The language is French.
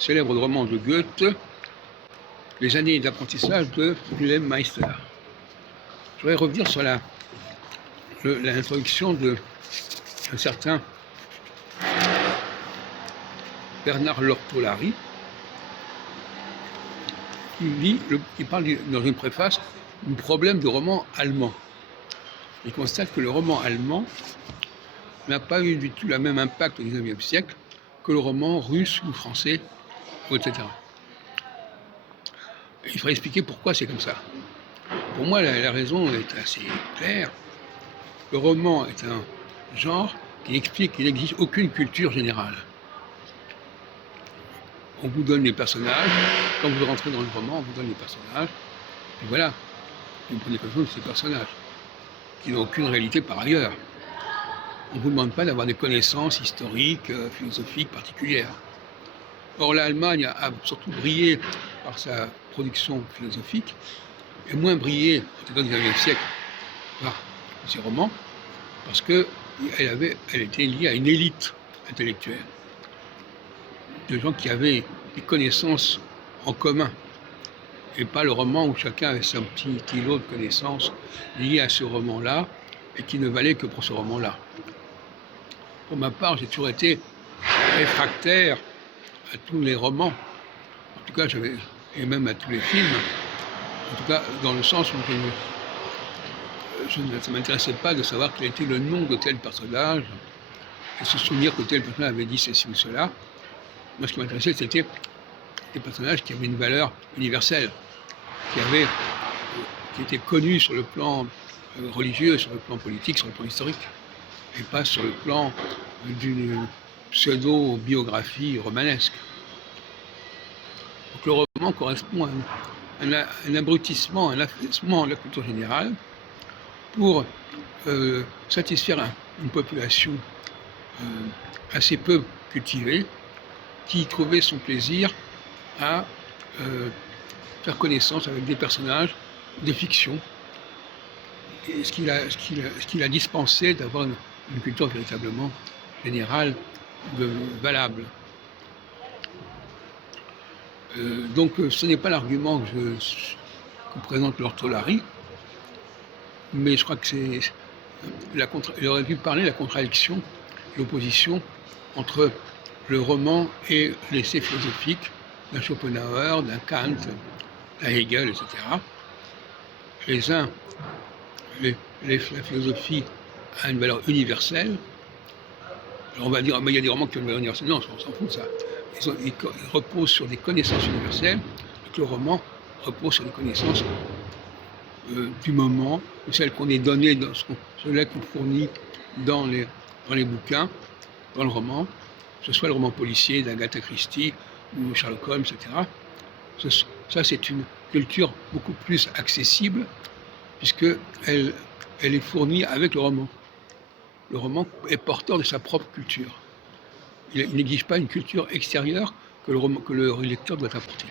célèbre roman de Goethe, Les années d'apprentissage de Wilhelm Meister. Je voudrais revenir sur l'introduction d'un certain Bernard Lortolari, qui parle dans une préface du problème du roman allemand. Il constate que le roman allemand n'a pas eu du tout le même impact au XIXe siècle que le roman russe ou français, etc. Il faudrait expliquer pourquoi c'est comme ça. Pour moi, la raison est assez claire. Le roman est un genre qui explique qu'il n'existe aucune culture générale. On vous donne les personnages, quand vous rentrez dans le roman, on vous donne les personnages, et voilà, vous prenez connaissance de ces personnages, qui n'ont aucune réalité par ailleurs. On ne vous demande pas d'avoir des connaissances historiques, philosophiques particulières. Or, l'Allemagne a surtout brillé par sa production philosophique, et moins brillé, au XIXe siècle, par ses romans, parce qu'elle était liée à une élite intellectuelle, de gens qui avaient des connaissances en commun, et pas le roman où chacun avait son petit îlot de connaissances lié à ce roman-là, et qui ne valait que pour ce roman-là. Pour ma part, j'ai toujours été réfractaire à tous les romans, en tout cas, et même à tous les films, en tout cas dans le sens où ça ne m'intéressait pas de savoir quel était le nom de tel personnage, et se souvenir que tel personnage avait dit ceci ou cela. Moi, ce qui m'intéressait, c'était des personnages qui avaient une valeur universelle, qui étaient connus sur le plan religieux, sur le plan politique, sur le plan historique, et pas sur le plan d'une pseudo-biographie romanesque. Donc le roman correspond à un abrutissement, un affaissement de la culture générale pour satisfaire une population assez peu cultivée qui trouvait son plaisir à faire connaissance avec des personnages de fiction, et ce qui l'a dispensé d'avoir une culture véritablement générale, valable. Donc ce n'est pas l'argument que présente Lortolari, mais je crois que il aurait dû parler de la contradiction, l'opposition entre le roman et l'essai philosophique d'un Schopenhauer, d'un Kant, d'un Hegel, etc. La philosophie a une valeur universelle. Alors on va dire, mais il y a des romans qui ont une valeur universelle. Non, on s'en fout de ça. Ils reposent sur des connaissances universelles, et que le roman repose sur des connaissances du moment, de celles qu'on est données, celles qu'on fournit dans les bouquins, dans le roman, que ce soit le roman policier d'Agatha Christie ou Sherlock Holmes, etc. Ça, c'est une culture beaucoup plus accessible, puisqu'elle est fournie avec le roman. Le roman est porteur de sa propre culture. Il n'exige pas une culture extérieure que le lecteur doit apporter.